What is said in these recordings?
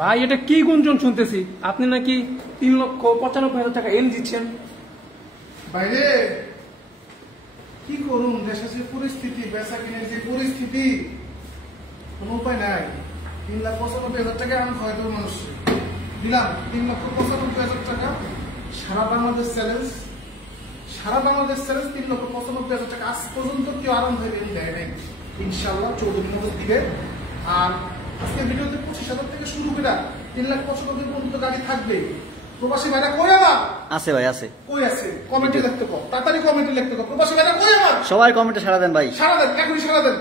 ভাই এটা কি গুঞ্জন শুনতেছি, আপনি নাকি 3,95,000 টাকা এনে দিচ্ছেন? বাইরে কি করুন, দেশের যে পরিস্থিতি, বেচা কিনের যে পরিস্থিতি, কোনো উপায় নাই। 3,95,000 টাকা আমি হয়তো মানুষ দিলাম। 3,95,000 টাকা সারা বাংলাদেশ চ্যালেঞ্জ, সারা বাংলাদেশ চ্যালেঞ্জ। 3,95,000 টাকা আজ পর্যন্ত কেউ আরাম হয়ে দেয় নাই। ইনশাল্লাহ চৌধুরী মোটরস দিবে। আর আজকে ভিডিওতে 25,000 থেকে শুরু করে 3,95,000 পর্যন্ত গাড়ি থাকবে। প্রবাসী ভাইরা কই আমার আছে ভাই, আছে কই আছে? কমেন্টে লিখতে কও, তাড়াতাড়ি কমেন্টে লিখতে কও। প্রবাসী ভাইরা কই আমার? সবাই কমেন্টে সাড়া দেন ভাই, সারা দেন, এখনই সারা দেন।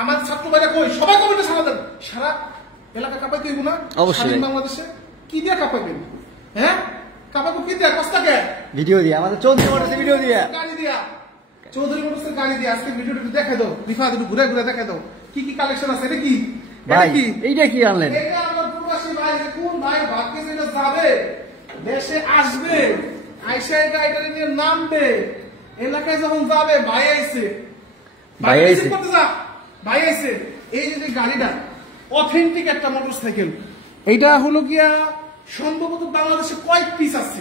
আমার ছাত্র ভাইরা কই? সবাই কমেন্টে সারা দেন। সারা এলাকা কাঁপাইতে হইব না? অবশ্যই। বাংলাদেশে কি দিয়ে কাঁপাইবেন? হ্যাঁ কাঁপাবো কি দিয়ে? কস্তাকে ভিডিও দিয়ে, আমাদের চৌধুরী মোটরসের ভিডিও দিয়ে, গাড়ি দিয়া, চৌধুরী মোটরসের গাড়ি দিয়ে। আজকে ভিডিওটা একটু দেখাই দাও রিফাত, একটু ঘুরে ঘুরে দেখাই দাও কি কি কালেকশন আছে। এটা কি ভাই এইটা কি আনলেন? এটা আমার প্রবাসী ভাই, কোন ভাই ভাগ্যে যেটা যাবে দেশে আসবে, আইসা এটা এটা নিয়ে নামবে, এলাকায় যখন যাবে ভাই আইছে, ভাই আইছে করতে যা, ভাই আইছে। এই যে গাড়িটা অথেন্টিক একটা মোটরসাইকেল, এইটা হলো গিয়া সম্ভবত বাংলাদেশে কয়েক পিস আছে,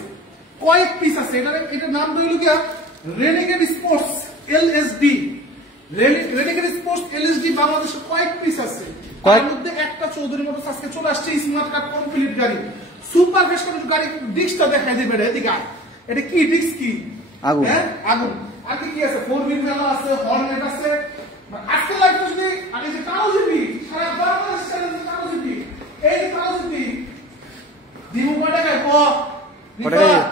কয়েক পিস আছে। এটার নাম হলো গিয়া রেনেগেড স্পোর্টস এলএসডি। রেনেগেড স্পোর্টস এলএসডি বাংলাদেশে কয়েক পিস আছে, তার মধ্যে একটা চৌধুরী মোটরস আজকে চলে আসছে স্মার্ট কার্ড কমপ্লিট গাড়ি, সুপার ফ্রেশ গাড়ি। ডিস্কটা দেখাই দেবে এদিকে। এটা কি ডিস্ক? কি আগুন? হ্যাঁ আগুন। আর কি আছে? 4 হুইল মেলা আছে, হর্নেট আছে। আজকে লাইফ যদি আর এই যে কালোজিপি, সারা বাংলাদেশ চ্যালেঞ্জ কালোজিপি, এই যে কালোজিপি দিমু কত টাকা কো?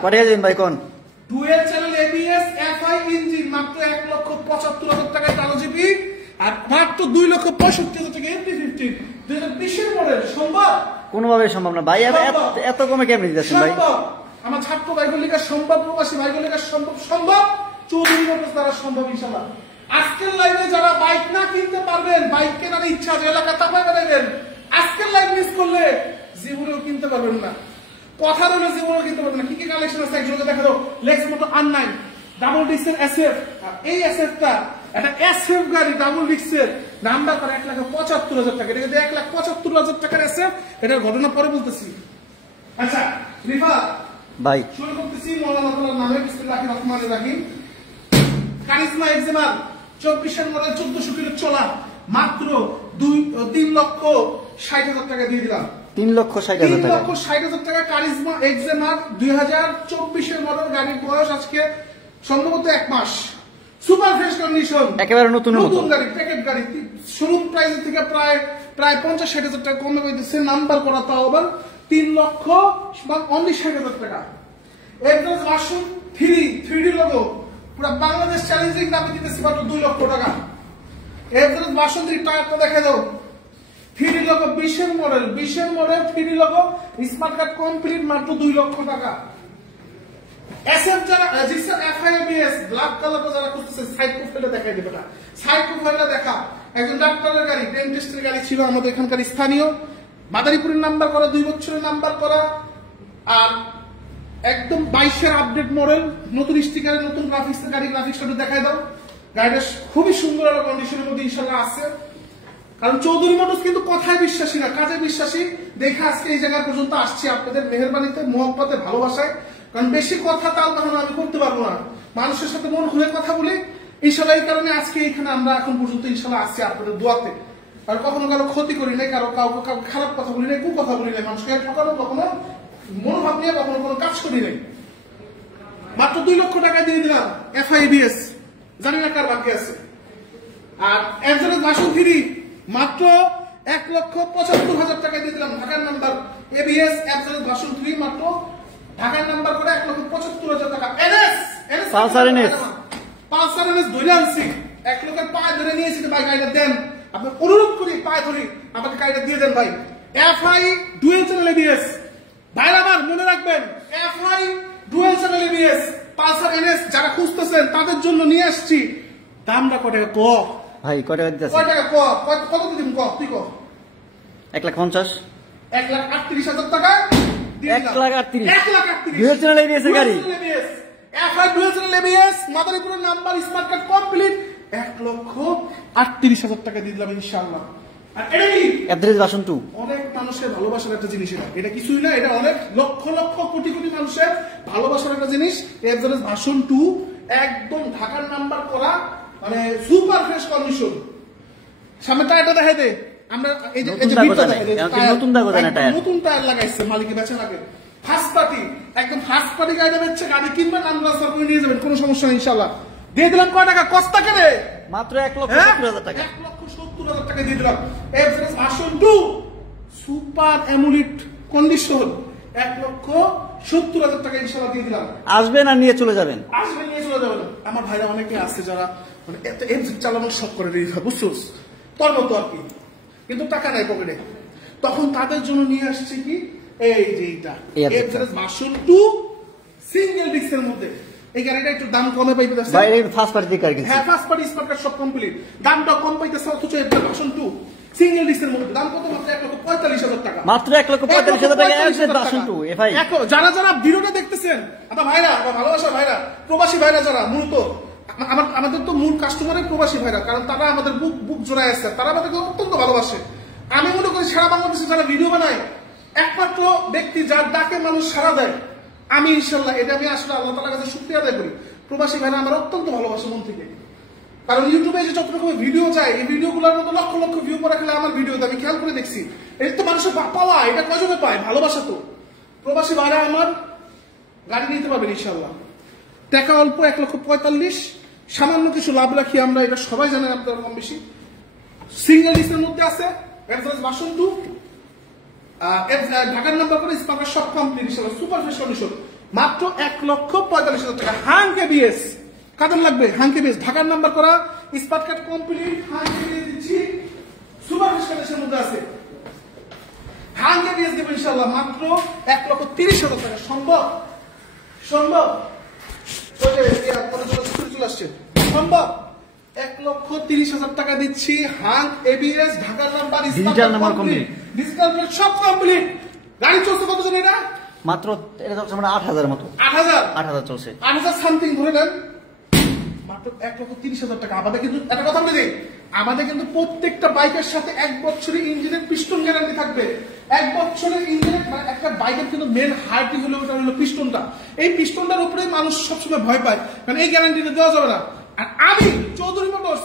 পরে দিন ভাই কোন dual channel ABS FI engine মাত্র 1,75,000 টাকায় কালোজিপি, আর মাত্র 2,65,000 টাকা এমটি 15 2020 এর মডেল। সম্ভব? কোনোভাবে সম্ভব না ভাই, এত কমে কেমনে দিতেছেন ভাই? আমার ছাত্র ভাইগুলিকে সম্ভব, প্রবাসী ভাইগুলিকে সম্ভব, সম্ভব চৌধুরী মোটরস দ্বারা সম্ভব ইনশাআল্লাহ। আজকের লাইভে যারা বাইক না কিনতে পারবেন, বাইক কেনার ইচ্ছা আছে, এলাকা তাপায় বেড়াবেন, আজকের লাইভ মিস করলে জীবনেও কিনতে পারবেন না। কথা রইল জীবনেও কিনতে পারবেন না। কি কি কালেকশন আছে একজনকে দেখা দাও। লেক্স মোটো R9 ডাবল ডিস্কের এসএফ, এই এসএফটা একটা এসএফ গাড়ি ডাবল ডিস্কের, নাম্বার করে 1,75,000 টাকা। এটা যদি 1,75,000 টাকার এসএফ, এটার ঘটনা পরে বলতেছি। আচ্ছা রিফা ভাই শুরু করতেছি মৌলানা তাআলার নামে, বিসমিল্লাহির রহমানির রহিম। কারিজমা এক্সেমার 24 এর মডেল 1400 কিলো চলা, মাত্র 3,60,000 টাকা দিয়ে দিলাম। 3,60,000 টাকা, 3,60,000 টাকা কারিজমা এক্সেমার 2024 এর মডেল। গাড়ির বয়স আজকে সম্ভবত 1 মাস, সুপার ফ্রেশ কন্ডিশন, একেবারে নতুন গাড়ি, প্যাকেট গাড়ি। শোরুম প্রাইস থেকে প্রায় 50-60,000 টাকা কমে হইতেছে। নাম্বার করা তাও আবার 3,60,000 টাকা। এডভান্স ভার্সন 3D লোগো, পুরো বাংলাদেশ চ্যালেঞ্জিং দামে দিতেছি মাত্র 2 লক্ষ টাকা। এডভান্স ভার্সন 3 টায়ারটা দেখে দাও, 3D লোগো, 20 এর model, 3D logo, smart card complete, মাত্র 2 লক্ষ টাকা। এসএফ যারা জিক্সার এফআইবিএস ব্ল্যাক কালারটা যারা করতেছে, সাইড প্রোফাইলটা দেখাই দেবে না, সাইড প্রোফাইলটা দেখা। একজন ডাক্তারের গাড়ি, ডেন্টিস্টের গাড়ি ছিল আমাদের এখানকার স্থানীয়, মাদারীপুরের নাম্বার করা, 2 বছরের নাম্বার করা, আর একদম 22 এর আপডেট মডেল, নতুন স্টিকারে, নতুন গ্রাফিক্স। গাড়ি গ্রাফিক্সটা দেখাই দাও। গাড়িটা খুবই সুন্দর একটা কন্ডিশনের মধ্যে ইনশাআল্লাহ আছে। কারণ চৌধুরী মোটরস কিন্তু কথায় বিশ্বাসী না, কাজে বিশ্বাসী। দেখে আজকে এই জায়গা পর্যন্ত আসছি আপনাদের মেহেরবানিতে, মোহব্বতে, ভালোবাসায়। কারণ বেশি কথা তাল তখন আমি করতে পারবো না, মানুষের সাথে মন খুলে কথা বলি ইনশাআল্লাহ। এই কারণে আজকে এখানে আমরা এখন পর্যন্ত ইনশাআল্লাহ আসছি আপনাদের দোয়াতে। আর কখনো কারো ক্ষতি করি নাই, কাউকে খারাপ কথা বলি নাই, কথা বলি নাই, মানুষকে ঠকানো কখনো মনোভাব নিয়ে কখনো কোনো কাজ করি নাই। মাত্র 2 লক্ষ টাকা দিয়ে দিলাম এফআইবিএস, জানি না কার বাকি আছে। আর এফজেড ভার্সন 3 মাত্র 1,75,000 টাকা দিয়ে দিলাম। ঢাকার নাম্বার এবিএস এফজেড ভার্সন 3 মাত্র ঢাকার নাম্বার করে 1,75,000 টাকা। পালসার এনএস ধরে আনছি, 1 লোকের পায়ে ধরে নিয়েছি ভাই, গাড়িটা দেন। আপনি অনুরোধ করি, পায়ে ধরি, আমাকে গাড়িটা দিয়ে দেন ভাই। এফআই ডুয়েল চ্যানেল এবিএস ভাই আমার মনে রাখবেন, FI dual channel ABS Pulsar NS যারা খুঁজতেছেন তাদের জন্য নিয়ে আসছি। দামটা কত টাকা ক ভাই? কত টাকা দিতেছেন? কত টাকা ক, কত দিন ক, তুই ক। 1,50,000, 1,38,000 টাকা, 1,38,000 ডুয়েল চ্যানেল এবিএস এর গাড়ি, এফআই ডুয়েল চ্যানেল এবিএস, মাদারীপুরের নাম্বার, স্মার্ট কার্ড কমপ্লিট, 1,38,000 টাকা দিয়ে দিলাম ইনশাআল্লাহ। আর এটা কি এফজেড ভার্সন 2 অনেক মানুষের ভালোবাসার একটা জিনিস, এটা কিছুই না, এটা অনেক লক্ষ লক্ষ কোটি কোটি মানুষের ভালোবাসার একটা জিনিস। এফজেড ভার্সন 2 একদম ঢাকার নাম্বার করা, মানে সুপার ফ্রেশ কন্ডিশন। সামনে টায়ারটা দেখে দে, আমরা এই যে বিটটা দেখে দে, নতুন দাগো জানা টায়ার, নতুন টায়ার লাগাইছে মালিকের বেচা লাগে। ফার্স্ট পার্টি, একদম ফার্স্ট পার্টি গাড়িটা বেচছে, গাড়ি কিনবেন আমরা সার করে নিয়ে যাবেন, কোনো সমস্যা নেই ইনশাআল্লাহ। দিয়ে দিলাম কয় টাকা কস্তা কেনে? মাত্র 1,70,000 টাকা। 1,70,000 টাকা দিয়ে দিলাম। FZ version 2 super AMOLED condition 1,70,000 টাকা ইনশাআল্লাহ দিয়ে দিলাম। আসবেন আর নিয়ে চলে যাবেন, আসবেন নিয়ে চলে যাবেন। আমার ভাইরা অনেকে আছে যারা মানে এত এফজেড চালানোর শখ করে দিতে, বুঝছস, তোর মতো আর কি, কিন্তু টাকা নাই পকেটে, তখন তাদের জন্য নিয়ে আসছে কি এই যে এইটা এফজেড ভার্সন 2 সিঙ্গেল ডিস্কের মধ্যে। এই গাড়িটা একটু দাম কমে পাইতে আছে ভাই, এটা ফার্স্ট পার্টি কার কিনছে? হ্যাঁ, ফার্স্ট পার্টি স্মার্ট কার্ড সব কমপ্লিট, দামটা কম পাইতেছে, অথচ এফজেড ভার্সন 2 সিঙ্গেল ডিস্কের মধ্যে দাম কত? মাত্র 1,45,000 টাকা। মাত্র 1,45,000 টাকা এফজেড ভার্সন 2 এফআই। যারা যারা ভিডিওটা দেখতেছেন আমার ভাইরা, আমার ভালোবাসা ভাইরা, প্রবাসী ভাইরা যারা, মূলত আমাদের তো মূল কাস্টমারের প্রবাসী ভাইরা, কারণ তারা আমাদের বুক জোড়ায় আসছে, তারা আমাদেরকে অত্যন্ত ভালোবাসে। আমি মনে করি সারা বাংলাদেশে যারা ভিডিও বানায় একমাত্র ব্যক্তি যার ডাকে মানুষ সাড়া দেয় আমি, ইনশাল্লাহ এটা আমি আসলে আল্লাহ তাআলার কাছে শুকরিয়া আদায় করি। প্রবাসী ভাইরা আমার অত্যন্ত ভালোবাসে মন থেকে, কারণ ইউটিউবে যে যত রকমের ভিডিও যায়, এই ভিডিওগুলোর মধ্যে লক্ষ লক্ষ ভিউ করা খেলে আমার ভিডিওতে আমি খেয়াল করে দেখছি, এটা তো মানুষের পাওয়া, এটা কজনে পায়? ভালোবাসা। তো প্রবাসী ভাইরা আমার গাড়ি নিতে পারবেন ইনশাল্লাহ, টাকা অল্প 1,45,000, সামান্য কিছু লাভ রাখি আমরা, এটা সবাই জানেন আপনারা কম বেশি। সিঙ্গেল ডিস্কের মধ্যে আছে এফজেড ভার্সন 2, ঢাকার নাম্বার করে স্পার্ক সব কমপ্লিট ইনশাআল্লাহ, সুপার ফ্রেশ কন্ডিশন, মাত্র 1,45,000 টাকা। হাং কেবিএস কাদের লাগবে? হাং কেবিএস ঢাকার নাম্বার করা, spark card complete, Hang KBS দিচ্ছি, সুপার ফ্রেশ কন্ডিশনের মধ্যে আছে। হাং কেবিএস দেব ইনশাআল্লাহ মাত্র 1,30,000 টাকা। সম্ভব? সম্ভব? ওই যে চলে আসছে, সম্ভব? 1,30,000 টাকা দিচ্ছি। হাং এবিএস ঢাকার number, digital number complete, digital সব কমপ্লিট। গাড়ি চলছে কত জন? এটা মাত্র এটা চলছে আমরা 8,000 মতো, 8,000 চলছে, 8,000 সামথিং ধরে নেন, মাত্র 1,30,000 টাকা। আমাদের কিন্তু একটা কথা বলে দিই, আমাদের কিন্তু প্রত্যেকটা বাইকের সাথে 1 বছরের ইঞ্জিনের পিস্টন গ্যারান্টি থাকবে। 1 বছরের ইঞ্জিনের, মানে একটা বাইকের কিন্তু মেন হার্টই হলো ওটা হলো পিস্টনটা। এই পিস্টনটার উপরে মানুষ সবসময় ভয় পায়, কারণ এই গ্যারান্টিটা দেওয়া যাবে না। আর আমি চৌধুরী মোটরস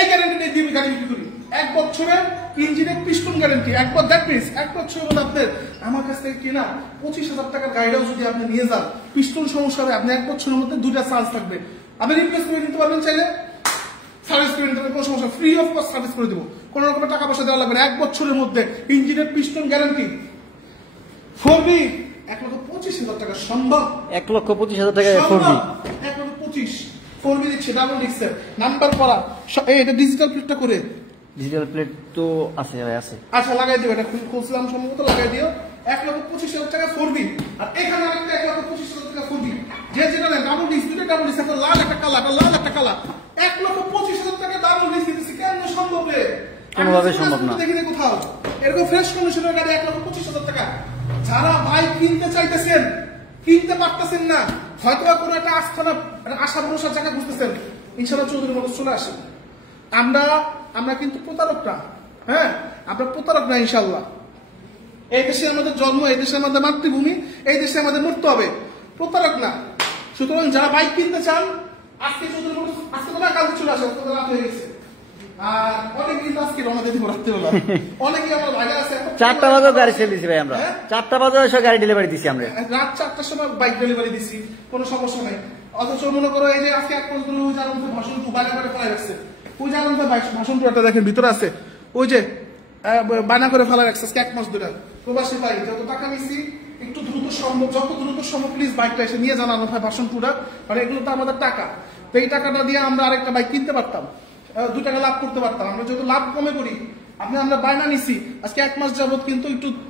এই গ্যারান্টিটা দিয়ে গাড়ি বিক্রি করি, 1 বছরের ইঞ্জিনের পিস্টন গ্যারান্টি। একবার দ্যাট মিনস 1 বছরের মধ্যে আপনার আমার কাছ থেকে কেনা 25,000 টাকার গাড়িটাও যদি আপনি নিয়ে যান, পিস্টন সমস্যা হবে, আপনি 1 বছরের মধ্যে 2টা চার্জ থাকবে, আপনি রিপ্লেস করে নিতে পারবেন, চাইলে সার্ভিস করে নিতে পারবেন, কোনো সমস্যা, ফ্রি অফ কস্ট সার্ভিস করে দেবো, কোনো রকমের টাকা পয়সা দেওয়া লাগবে না। 1 বছরের মধ্যে ইঞ্জিনের পিস্টন গ্যারান্টি। 4B 1,25,000 টাকা। সম্ভব? 1,25,000 টাকা 4B, 1,25,000 4B দিচ্ছে, ডাবল ডিস্কের নাম্বার করা। এটা ডিজিটাল প্লেটটা করে, ডিজিটাল প্লেট তো আছে ভাই, আছে। আচ্ছা লাগাই দিও, এটা খুলছিলাম সম্ভবত, লাগাই দিও। 1,25,000 টাকা 4B, আর এখানে আরেকটা 1,25,000 টাকা 4B, যে যেটা নেন ডাবল ডিস্ক, দুটো ডাবল ডিস্ক, একটা লাল একটা কালা, একটা লাল একটা কালা, 1,25,000 টাকা ডাবল ডিস্ক দিতেছি। কেন সম্ভব রে? কোনোভাবে সম্ভব না। দেখিনি কোথাও এরকম ফ্রেশ কন্ডিশনের গাড়ি 1,25,000 টাকা। যারা বাইক কিনতে চাইতেছেন, কিনতে পারতেছেন না, হয়তো কোনো একটা আশা ভরসার জায়গা বুঝতেছেন, ইনশাআল্লাহ চৌধুরী মোটরস চলে আসেন। আমরা কিন্তু প্রতারক না, হ্যাঁ, আমরা প্রতারক না ইনশাআল্লাহ। এই দেশে আমাদের জন্ম, এই দেশে আমাদের মাতৃভূমি, এই দেশে আমাদের মরতে হবে, প্রতারক না। সুতরাং যারা বাইক কিনতে চান, আজকে চৌধুরী মোটরস, আজকে তো না কালকে চলে আসে, রাত হয়ে গেছে। আর অনেক কিন্তু আজকে রওনা দিতে রাখতে হলো, অনেকে আমার ভাইরা আছে 4টা বাজে গাড়ি সেল দিছি ভাই আমরা, 4টা বাজে এসে গাড়ি ডেলিভারি দিছি আমরা, রাত 4টার সময় বাইক ডেলিভারি দিছি, কোনো সমস্যা নাই। অথচ মনে করো এই যে আজকে এক পর্যন্ত ভাষণ বানা করে ফেলা রাখছে, ওই যে আনন্দ ভাষণ একটা দেখেন ভিতরে আছে, ওই যে বানা করে ফেলা রাখছে আজকে 1 মাস ধরে। প্রবাসী ভাই যত টাকা নিছি একটু দ্রুত সম্ভব, যত দ্রুত সম্ভব প্লিজ বাইকটা এসে নিয়ে জানানো হয় ভাষণ টুটা, মানে এগুলো তো আমাদের টাকা, তো এই টাকাটা দিয়ে আমরা আরেকটা বাইক কিনতে পারতাম, 2 টাকা লাভ করতে পারতাম। আমরা যেহেতু লাভ কমে করি, আমরা বায়না নিছি আজকে 1 মাস যাবত, কিন্তু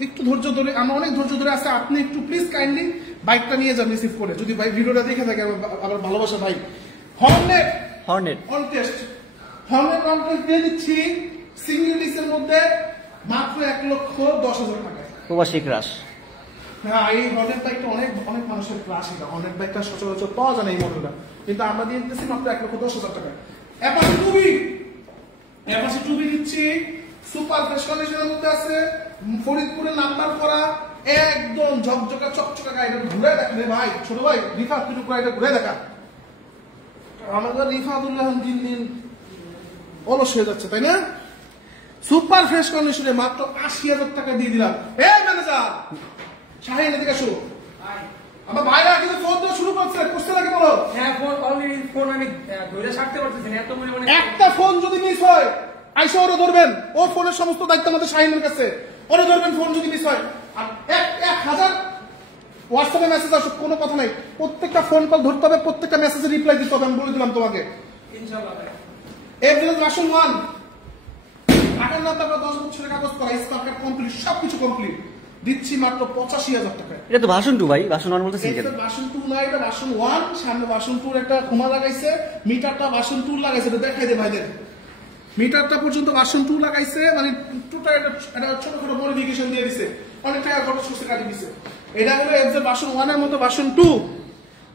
একটু ধৈর্য ধরে, আমরা অনেক ধৈর্য ধরে আছে, আপনি একটু প্লিজ কাইন্ডলি বাইকটা নিয়ে যান রিসিভ করে, যদি ভাই ভিডিওটা দেখে থাকে আমার ভালোবাসা ভাই। হর্নেট অন টেস্ট দিয়ে দিচ্ছি সিঙ্গেল ডিস্কের মধ্যে মাত্র 1,10,000 টাকায়, প্রবাসী ক্রাশ। হ্যাঁ, এই হর্নেট বাইকটা অনেক মানুষের ক্রাশ, এটা হর্নেট বাইকটা সচরাচর পাওয়া যায় না এই মডেলটা, কিন্তু আমরা দিয়ে দিচ্ছি মাত্র 1,10,000 টাকায়। অ্যাপাচি 2B দিচ্ছি সুপার ফ্রেশ কন্ডিশনের মধ্যে আছে, ফরিদপুরে নাম্বার করা, একদম ঝকঝকা চকচকা গাড়িটা ঘুরে দেখা রে ভাই, ছোট ভাই রিফাত তুই গাড়িটা ঘুরে দেখা। আমাদের রিফাতুল্লাহ দিন দিন অলস হয়ে যাচ্ছে, তাই না? সুপার ফ্রেশ কন্ডিশনে মাত্র ৮০,০০০ টাকা দিয়ে দিলাম। এ ম্যানেজার শাহিন এদিকে শুরু, আমার ভাইরা কিন্তু ফোন দিয়ে শুরু করছে, করছে নাকি বলো? হ্যাঁ, ফোন অলরেডি ফোন আমি ধরে ছাড়তে পারতেছি না, এত পরিমাণে। একটা ফোন যদি মিস হয় আইসা ওরা ধরবেন, ও ফোনের সমস্ত দায়িত্ব আমাদের শাহিনের কাছে, ওরা ধরবেন ফোন যদি মিস হয়। আর ১,০০০ হোয়াটসঅ্যাপে মেসেজ আসুক, কোনো কথা নাই, প্রত্যেকটা ফোন কল ধরতে হবে, প্রত্যেকটা মেসেজে রিপ্লাই দিতে হবে, আমি বলে দিলাম তোমাকে। ইনশাআল্লাহ ভাই। এফজেড ভার্সন 1 ঢাকার নাম্বার 10 বছরের কাগজ করা, স্মার্ট কার্ড কমপ্লিট, সবকিছু কমপ্লিট, দিচ্ছি মাত্র ৮৫,০০০ টাকা। এটা তো ভার্সন 2 ভাই, ভার্সন 1 বলতেছেন কেন? ভার্সন 2 না, এটা ভার্সন 1, সামনে ভার্সন 2 একটা খুমা লাগাইছে, মিটারটা ভার্সন 2 লাগাইছে, এটা দেখাই দে ভাইদের। মিটারটা পর্যন্ত ভার্সন 2 লাগাইছে, মানে টোটাল এটা ছোটখাটো মডিফিকেশন দিয়ে দিছে, অনেক টাকা খরচ করতে কাটি দিছে। এটা হলো এফজেড ভার্সন 1 এর মতো ভার্সন 2,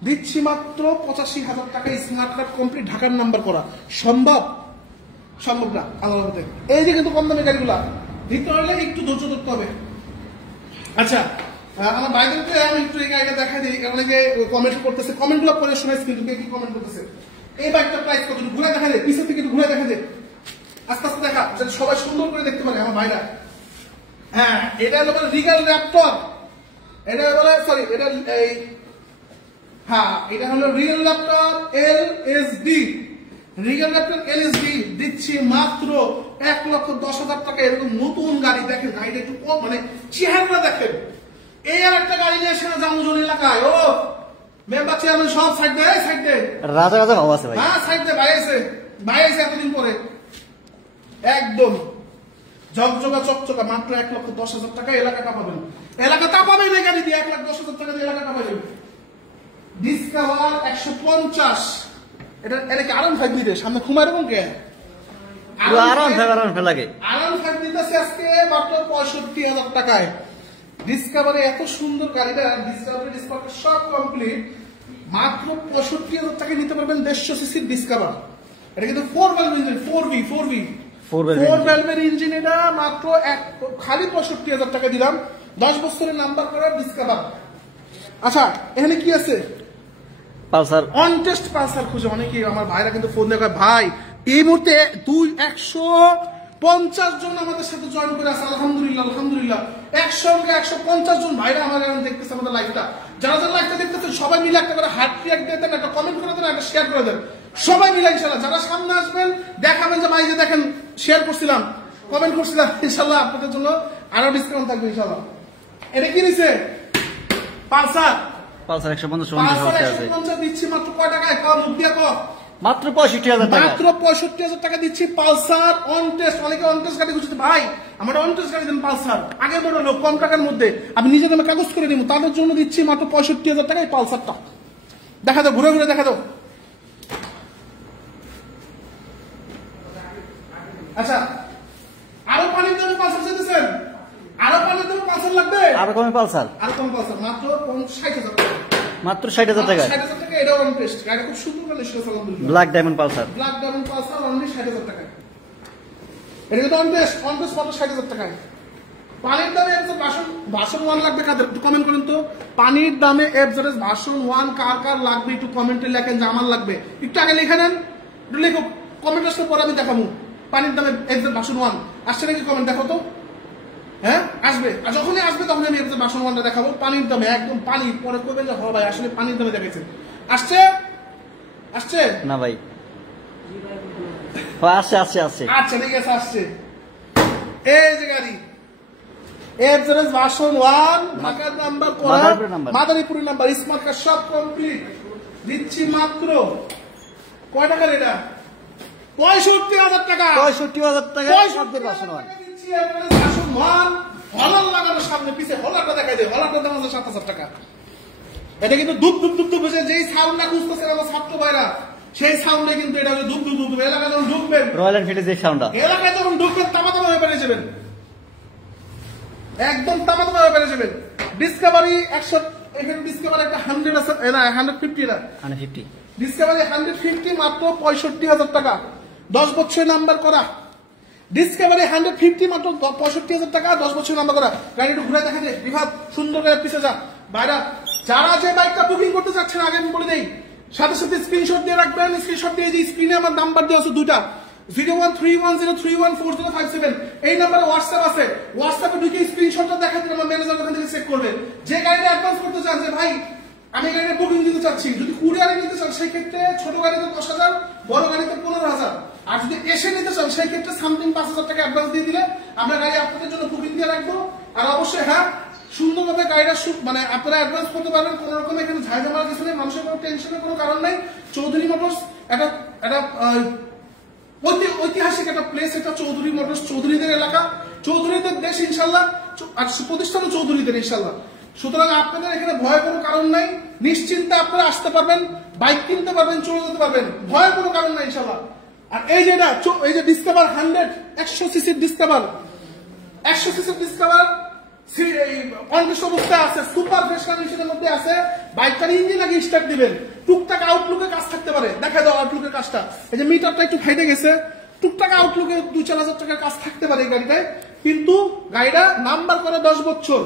দিচ্ছি মাত্র ৮৫,০০০ টাকা, স্মার্ট কার্ড কমপ্লিট, ঢাকার নাম্বার করা। সম্ভব? সম্ভব না আল্লাহর রহমতে। এই যে কিন্তু কম দামি গাড়িগুলা দিতে হলে একটু ধৈর্য ধরতে হবে। আচ্ছা, আমার ভাইদেরকে আমি একটু এই গাড়িটা দেখাই দিই, কারণ যে কমেন্ট করতেছে, কমেন্টগুলো পরে শোনাইছি কিন্তু কে কি কমেন্ট করতেছে। এই বাইকটার প্রাইস কত, ঘুরে দেখা যায়, পিছন থেকে একটু ঘুরে দেখা যায়, আস্তে আস্তে দেখা, যাতে সবাই সুন্দর করে দেখতে পারে আমার ভাইরা। হ্যাঁ, এটা হলো রিগাল র্যাপটর, এটা হলো সরি, এটা এই হ্যাঁ, এটা হলো regal Raptor LSD, regal Raptor LSD দিচ্ছি মাত্র ১,১০,০০০ টাকা। এরকম নতুন গাড়ি দেখেন, গাড়িটা একটু কম, মানে চেহারা দেখেন। এই আর একটা গাড়ি নিয়ে এসে না জামুজল এলাকায়, ও মেম্বার চেয়ারম্যান সব সাইড দেয়, সাইড দেয়, রাজা রাজা ভাব আছে ভাই। হ্যাঁ সাইড দেয়, ভাই আছে এতদিন পরে, একদম ঝকঝকা চকচকা, মাত্র ১,১০,০০০ টাকা। এলাকাটা পাবেন, এলাকাটা পাবেন এই গাড়ি দিয়ে ১,১০,০০০ টাকা দিয়ে এলাকাটা পাবেন। ডিসকাভার ১৫০, এটা কি আরাম 5 দিতে সামনে খুমার এবং কে আরাম লাগে, আরাম 5 দিতেছে আজকে মাত্র ৬৫,০০০ টাকায়। ডিসকাভারে এত সুন্দর গাড়িটা, ডিসকাভারি ডিসকাভার সব কমপ্লিট, মাত্র ৬৫,০০০ টাকা নিতে পারবেন ১৫০ সিসির ডিসকাভার। এটা কিন্তু 4 ভ্যালভ ইঞ্জিন, 4 ভ্যালভের ইঞ্জিন, এটা মাত্র খালি ৬৫,০০০ টাকা দিলাম, 10 বছরের নাম্বার করা ডিসকাভার। আচ্ছা, এখানে কি আছে? পালসার অন টেস্ট পালসার খুঁজে অনেকেই আমার ভাইরা কিন্তু ফোন দেয়, ভাই এই মুহূর্তে 150 জন আমাদের সাথে জয়েন করে আছে, আলহামদুলিল্লাহ আলহামদুলিল্লাহ, একসঙ্গে 150 জন ভাইরা আমার এখন দেখতেছে আমাদের লাইভটা। যারা যারা লাইভটা দেখতেছেন সবাই মিলে একটা করে হার্ট রিঅ্যাক্ট দিয়ে দেন, একটা কমেন্ট করে দেন, একটা শেয়ার করে দেন, সবাই মিলে ইনশাআল্লাহ। যারা সামনে আসবেন দেখাবেন যে ভাই যে দেখেন শেয়ার করছিলাম, কমেন্ট করছিলাম, ইনশাআল্লাহ আপনাদের জন্য আরো ডিসকাউন্ট থাকবে ইনশাআল্লাহ। এটা কি নিছে? পালসার 150 দিচ্ছি মাত্র কয় টাকায়? কম মুখ দিয়ে কম, মাত্র 65,000 টাকা, মাত্র 65,000 টাকা দিচ্ছি পালসার অন টেস্ট। অনেকে অন টেস্ট গাড়ি খুঁজছে, ভাই আমার অন টেস্ট গাড়ি দেন পালসার, আগে বড় লোক কম টাকার মধ্যে আমি নিজে নামে কাগজ করে নিব, তাদের জন্য দিচ্ছি মাত্র 65,000 টাকায় পালসারটা। দেখা দাও, ঘুরে ঘুরে দেখা দাও। আচ্ছা, আরো পানির দামে পালসার চাইতেছেন? আরো পানির দামে পালসার লাগবে? আরো কমে পালসার, আরো কম পালসার মাত্র 60,000 টাকা, মাত্র 60,000 টাকা। 60,000 টাকা, এটা অন টেস্ট গাড়ি, খুব সুন্দর করে ছিল, আলহামদুলিল্লাহ। Black diamond Pulsar, black diamond Pulsar only 60,000 টাকা। এটা কিন্তু অন টেস্ট মাত্র 60,000 টাকায়। পানির দামে ভার্সন 1 লাগবে কাদের? একটু কমেন্ট করেন তো, পানির দামে এফজেড ভার্সন 1 কার কার লাগবে একটু কমেন্টে লেখেন যে আমার লাগবে। একটু আগে লিখে নেন, একটু লিখো, কমেন্ট আসলে পরে আমি দেখাবো। পানির দামে এফজেড ভার্সন 1 আসছে নাকি কমেন্ট দেখো তো। হ্যাঁ আসবে, আর যখনই আসবে তখন আমি এফজেড ভার্সন 1টা দেখাবো পানির দামে, একদম পানি। পরে করবেন যে ভাই আসলে পানির দামে দেখাইছেন। আসছে আসছে না ভাই? আসছে আসছে আসছে, আচ্ছা ঠিক আছে, আসছে। এই যে গাড়ি এফজেড ভার্সন 1 ঢাকার নাম্বার করা, মাদারীপুরের নাম্বার, স্মার্ট কার্ড সব কমপ্লিট, দিচ্ছি মাত্র কয় টাকার? এটা 65,000 টাকা। 65,000 টাকা এফজেড ভার্সন 1 দিচ্ছি এফজেড ভার্সন 1। হলার লাগানো সামনে পিছে, হলারটা দেখাই দেয়, হলারটা দাম আছে 7,000 টাকা। এটা কিন্তু দুপ দুপ দুপ দুপ হয়েছে, যেই সাউন্ডটা খুঁজতেছে আমার ছাত্র ভাইরা, সেই সাউন্ডে কিন্তু এটা হলো দুপ দুপ দুপ। এলাকায় যখন ঢুকবেন, রয়্যাল এনফিল্ডের যে সাউন্ডটা, এলাকায় যখন ঢুকবেন তামাতামা হয়ে বেড়ে যাবেন, একদম তামাতামা হয়ে বেড়ে যাবেন। ডিসকাভারি 100, এখানে ডিসকাভারি একটা 100 আছে, না 150, এটা 150, ডিসকাভারি 150 মাত্র 65,000 টাকা, 10 বছরের নাম্বার করা। ডিসকভারি 150 মাত্র 65,000 টাকা, 10 বছর নাম্বার করা। গাড়ি একটু ঘুরে দেখা যায় বিভাগ সুন্দর করে পিছে যা ভাইরা। যারা যে বাইকটা বুকিং করতে চাচ্ছেন আগে আমি বলে দেই, সাথে সাথে স্ক্রিনশট দিয়ে রাখবেন। স্ক্রিনশট দিয়ে যে স্ক্রিনে আমার নাম্বার দেওয়া আছে দুটা, 013103144057, এই নাম্বারে হোয়াটসঅ্যাপ আছে। হোয়াটসঅ্যাপে ঢুকে স্ক্রিনশটটা দেখা দিলে আমার ম্যানেজার ওখান থেকে চেক করবে। যে গাড়িটা অ্যাডভান্স করতে চান যে ভাই আমি গাড়িটা বুকিং দিতে চাচ্ছি, যদি কুরিয়ারে নিতে চান সেই ক্ষেত্রে ছোট গাড়িতে 10,000, বড় গাড়িতে 15,000, আর যদি এসে নিতে চান সেই ক্ষেত্রে সামথিং 5,000 টাকা অ্যাডভান্স দিয়ে দিলে আমরা গাড়ি আপনাদের জন্য বুকিং দিয়ে রাখবো। আর অবশ্যই হ্যাঁ, সুন্দরভাবে গাড়িটা মানে আপনারা অ্যাডভান্স করতে পারবেন, কোন রকম এখানে ঝামেলার কিছু নেই, মানুষের কোনো টেনশনের কোনো কারণ নেই। চৌধুরী মোটরস একটা ঐতিহাসিক একটা প্লেস, এটা চৌধুরী মোটরস, চৌধুরীদের এলাকা, চৌধুরীদের দেশ ইনশাল্লাহ, আর প্রতিষ্ঠানও চৌধুরীদের ইনশাল্লাহ। সুতরাং আপনাদের এখানে ভয়ের কোনো কারণ নাই, নিশ্চিন্তে আপনারা আসতে পারবেন, বাইক কিনতে পারবেন, চলে যেতে পারবেন, ভয়ের কোনো কারণ নাই ইনশাল্লাহ। আর এই যে এটা, এই যে ডিসকভার 100 সিসির ডিসকভার, 100 সিসির ডিসকভার কন্ডিশন অবস্থায় আছে, সুপার ফ্রেশ কন্ডিশনের মধ্যে আছে। বাইকটার ইঞ্জিন আগে স্টার্ট দিবেন, টুকটাক আউটলুকের কাজ থাকতে পারে, দেখা দাও আউটলুকের কাজটা, এই যে মিটারটা একটু ফাইটে গেছে, টুকটাক আউটলুকে 2-4 হাজার টাকার কাজ থাকতে পারে এই গাড়িটায়। কিন্তু গাড়িটা নাম্বার করে 10 বছর,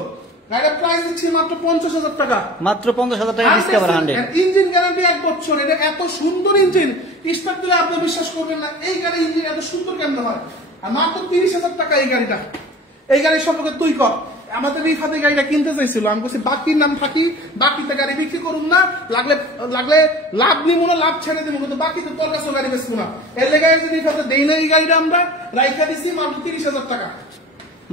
গাড়িটার প্রাইস দিচ্ছি মাত্র 50,000 টাকা, মাত্র 50,000 টাকা ডিসকভার 100। ইঞ্জিন গ্যারান্টি 1 বছর। এটা এত সুন্দর ইঞ্জিন, স্টার্ট দিলে আপনি বিশ্বাস করবেন না এই গাড়ি ইঞ্জিন এত সুন্দর কেমন হয়। আর মাত্র 30,000 টাকা এই গাড়িটা। এই গাড়ির সম্পর্কে তুই কর, আমাদের এই খাতে গাড়িটা কিনতে চাইছিল, আমি বলছি বাকির নাম থাকি, বাকিতে গাড়ি বিক্রি করুন না, লাগলে লাভ নিব না, লাভ ছেড়ে দিব, কিন্তু বাকিতে তোর কাছে গাড়ি বেচবো না। এর লেগে যদি খাতে দেই না এই গাড়িটা আমরা রাইখা দিছি মাত্র 30,000 টাকা,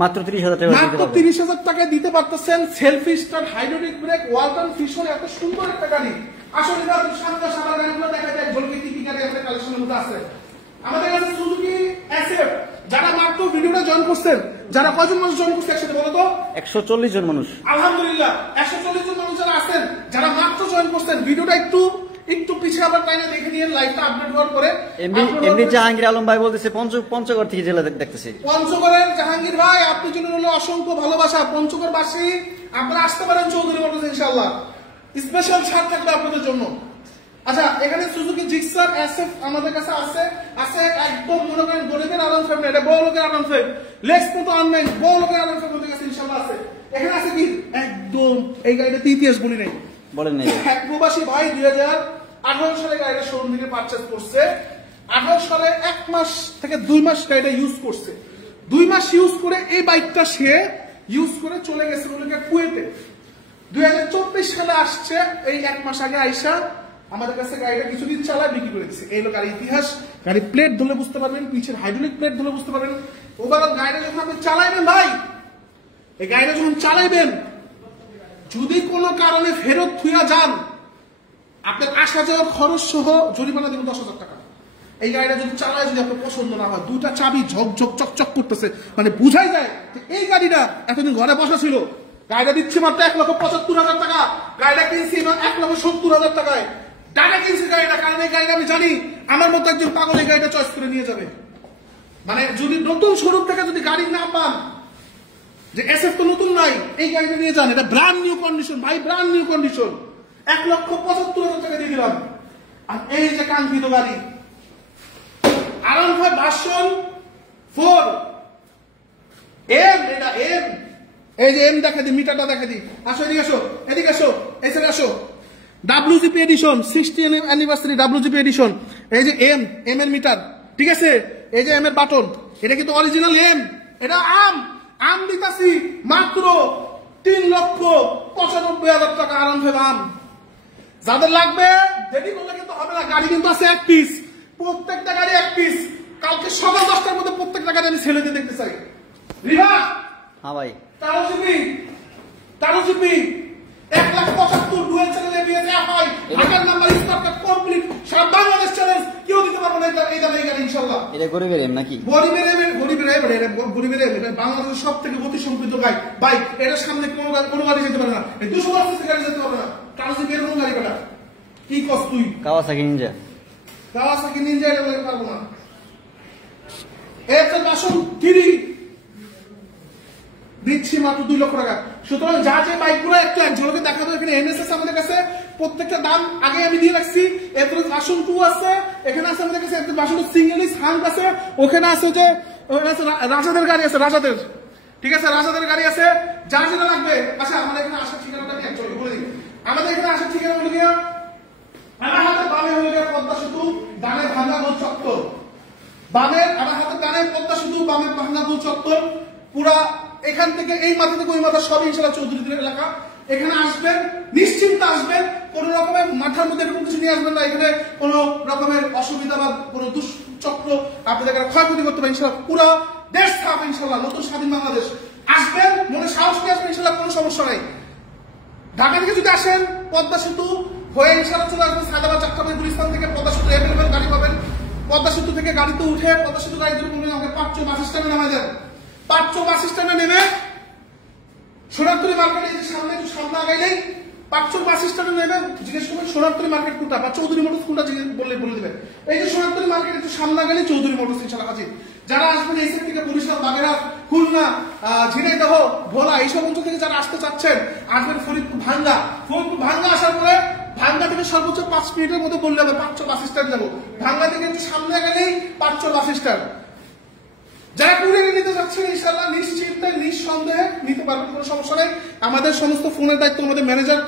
মাত্র 30,000 টাকা, মাত্র 30,000 টাকায় দিতে পারতেছেন। Selfie start, hydraulic break, Walton fission, এত সুন্দর একটা গাড়ি। আসলে সামনে সামনে গাড়িগুলো দেখা যায় ঝলকে কি গাড়ি আমাদের কালেকশনের মধ্যে আছে। আমাদের কাছে সুজুকি এসএফ, যারা মাত্র ভিডিওটা জয়েন করছেন, যারা কয়জন মানুষ জয়েন করছে একসাথে বলো তো? 140 জন মানুষ, আলহামদুলিল্লাহ। 140 জন মানুষ যারা আছেন, যারা মাত্র জয়েন করছেন, ভিডিওটা একটু পিছিয়ে আবার টাইমে দেখে নিয়ে লাইভটা আপডেট হওয়ার পরে। এমনি জাহাঙ্গীর আলম ভাই বলতেছে পঞ্চগড় থেকে জেলা দেখতেছি। পঞ্চগড়ের জাহাঙ্গীর ভাই, আপনার জন্য হলো অসংখ্য ভালোবাসা। পঞ্চগড়বাসী আপনারা আসতে পারেন চৌধুরী মোটরস, ইনশাআল্লাহ স্পেশাল ছাড় থাকবে আপনাদের জন্য। আচ্ছা, এখানে সুজুকি জিক্সার এসএফ আমাদের কাছে আছে একদম মনে করেন গরিবের আরাম ফেম, এটা বড় লোকের আরাম ফেম, লেক্স মতো অনলাইন বড় লোকের আরাম ফেম আমাদের কাছে ইনশাআল্লাহ আছে। এখানে আছে কি একদম এই গাড়িটাতে ইতিহাস বলি নাই, বলেন নাই। এক প্রবাসী ভাই 2018 সালে গাড়িটা শোরুম থেকে পারচেজ করছে। 18 সালে 1 মাস থেকে 2 মাস গাড়িটা ইউজ করছে। 2 মাস ইউজ করে এই বাইকটা সে ইউজ করে চলে গেছে কুয়েতে। 2024 সালে আসছে, এই 1 মাস আগে আইসা আমাদের কাছে গাড়িটা কিছুদিন চালায় বিক্রি করে দিচ্ছে। এই হলো গাড়ির ইতিহাস। গাড়ি প্লেট ধরলে বুঝতে পারবেন, পিছের হাইড্রোলিক প্লেট ধরলে বুঝতে পারবেন। ওভারঅল গাড়িটা যখন আপনি চালাইবেন ভাই, এই গাড়িটা যখন চালাইবেন, যদি কোনো কারণে ফেরত থুয়া যান, আপনার আসা যাওয়ার খরচ সহ জরিমানা দেবেন 10,000 টাকা। এই গাড়িটা যদি চালায়, যদি আপনার পছন্দ না হয়, দুটা চাবি ঝকঝক চকচক করতেছে, মানে বুঝাই যায় যে এই গাড়িটা এতদিন ঘরে বসা ছিল। গাড়িটা দিচ্ছি মাত্র 1,75,000 টাকা, গাড়িটা কিনছি 1,70,000 টাকায়। টাকা কিনছি গাড়িটা, কারণ এই গাড়িটা আমি জানি আমার মতো একজন পাগল এই গাড়িটা চয়েস করে নিয়ে যাবে। মানে যদি নতুন শোরুম থেকে যদি গাড়ি না পান, যে এসএফ তো নতুন নাই, এই গাড়িটা নিয়ে যান, এটা ব্র্যান্ড নিউ কন্ডিশন ভাই, ব্র্যান্ড নিউ কন্ডিশন। 1,75,000 টাকা দিয়ে দিলাম। আর এই যে কাঙ্ক্ষিত গাড়ি আরাম হয় ভার্সন 4 এম, এটা এম, এই যে এম দেখা দি, মিটারটা দেখা দি। আসো এদিকে আসো, এদিকে আসো, এই সাইডে আসো। WGP edition, 60th anniversary WGP edition. এই যে এম এর মিটার, ঠিক আছে? এই যে এম এর বাটন, এটা কিন্তু অরিজিনাল এম। এটা আম দিতাছি মাত্র 3,95,000 টাকা আরাম ফেল আম। যাদের লাগবে দেরি করলে কিন্তু হবে না, গাড়ি কিন্তু আছে 1 পিস, প্রত্যেকটা গাড়ি 1 পিস। কালকে সকাল 10টার মধ্যে প্রত্যেকটা গাড়ি আমি ছেলে দিয়ে দেখতে চাই। রিভা, হ্যাঁ ভাই, 13 GB 1,75,000 dual channel ABS FI, ঢাকার নাম্বার স্টক কমপ্লিট, সারা বাংলাদেশ চ্যালেঞ্জ, কেউ দিতে পারবে না এই দামে এই গাড়ি ইনশাআল্লাহ। এটা গরিবের এম নাকি? গরিবের এম, এটা বাংলাদেশের সবথেকে গতি সমৃদ্ধ বাইক। এটার সামনে কোনো গাড়ি যেতে পারে না, এই 210 সিসি গাড়ি যেতে পারবে না। কারণ এর কোন গাড়ি পাটা কি কষ্ট তুই কাওয়াসাকি নিনজা এটা বলতে পারবো না। এর বাসন 3 দিচ্ছি মাত্র 2 লক্ষ টাকা। সুতরাং যা যে বাইকগুলো একটু এক ঝলকে দেখা দাও, এখানে এনএসএস আমাদের কাছে প্রত্যেকটা দাম আগে আমি দিয়ে রাখছি। এরপরে বাসন 2 আছে, এখানে আছে আমাদের কাছে বাসন সিঙ্গেল হান্ট আছে, ওখানে আছে যে রাজাদের গাড়ি আছে, রাজাদের, ঠিক আছে, রাজাদের গাড়ি আছে, যার যেটা লাগবে। আচ্ছা আমাদের এখানে আসার ঠিকানাটা আমি একচুয়ালি বলে দিই। আমাদের এখানে আসার ঠিকানা হলো গিয়া, আমার হাতে বামে হলো গিয়া পদ্মা সেতু, ডানে ভাঙ্গা গোল চত্বর। আমার হাতে ডানে পদ্মা সেতু, বামে ভাঙ্গা গোল চত্বর। পুরা এখান থেকে এই মাথা থেকে ওই মাথা সব ইনশাআল্লাহ চৌধুরীদের এলাকা। এখানে আসবেন, নিশ্চিন্তে আসবেন, কোন রকমের মাথার মধ্যে এরকম কিছু নিয়ে আসবেন না এখানে কোন রকমের অসুবিধা বা কোন দুশ্চক্র আপনাদের ক্ষয়ক্ষতি করতে পারে। ইনশাআল্লাহ পুরো দেশ থাকবে, ইনশাআল্লাহ নতুন স্বাধীন বাংলাদেশ। আসবেন, মনে সাহস নিয়ে আসবেন, ইনশাআল্লাহ কোনো সমস্যা নাই। ঢাকা থেকে যদি আসেন পদ্মা সেতু হয়ে ইনশাআল্লাহ চলে আসবেন সায়দাবাদ, যাত্রাবাড়ি, গুলিস্তান থেকে পদ্মা সেতু অ্যাভেলেবেল গাড়ি পাবেন। পদ্মা সেতু থেকে গাড়িতে উঠে পদ্মা সেতু গাড়ি ধরে আমাকে পাঁচচো বাস স্ট্যান্ডে নামা যাবে। পাঁচচো বাস স্ট্যান্ডে নেমে সোনারতলী মার্কেটে সামনে একটু সামনে আগাইলেই পাঁচচো বাস স্ট্যান্ডে নেমে জিজ্ঞেস করবেন সোনারতলী মার্কেট কোনটা বা চৌধুরী মোটরস কোনটা বলে দেবেন। এই যে সোনারতলী মার্কেট একটু সামনে আগাইলেই চৌধুরী মোটরস ইনশাআল্লাহ হাজির। যারা আসবেন এই সাইড থেকে বরিশাল, বাগেরহাট, খুলনা, ঝিনাইদহ, ভোলা এইসব অঞ্চল থেকে যারা আসতে চাচ্ছেন আসবেন ফরিদপুর ভাঙ্গা। ফরিদপুর ভাঙ্গা আসার পরে ভাঙ্গা থেকে সর্বোচ্চ 5 মিনিটের মধ্যে বললে হবে পাঁচচো বাস স্ট্যান্ড যাবো। ভাঙ্গা থেকে একটু সামনে গেলেই পাঁচচো বাস স্ট্যান্ড। যারা কুরিয়ারে নিতে যাচ্ছেন ইনশাআল্লাহ নিশ্চিন্তে নিঃসন্দেহে নিতে পারবেন, কোনো সমস্যা নেই। আমাদের সমস্ত ফোনের দায়িত্ব আমাদের ম্যানেজার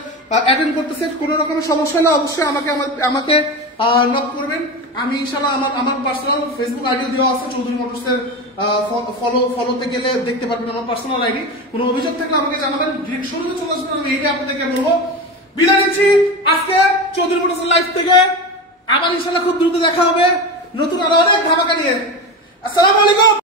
অ্যাটেন্ড করতেছে। কোনো রকমের সমস্যা হলে অবশ্যই আমাকে নক করবেন। আমি ইনশাআল্লাহ আমার পার্সোনাল ফেসবুক আইডি দেওয়া আছে, চৌধুরী মোটরসের ফলোতে গেলে দেখতে পারবেন আমার পার্সোনাল আইডি। কোনো অভিযোগ থাকলে আমাকে জানাবেন, ডিরেক্ট শোরুমে চলে আসবেন, আমি এইটা আপনাদেরকে বলবো। বিদায় নিচ্ছি আজকে চৌধুরী মোটরসের লাইফ থেকে। আবার ইনশাআল্লাহ খুব দ্রুত দেখা হবে নতুন আরো অনেক ধামাকা নিয়ে। আসসালামু আলাইকুম।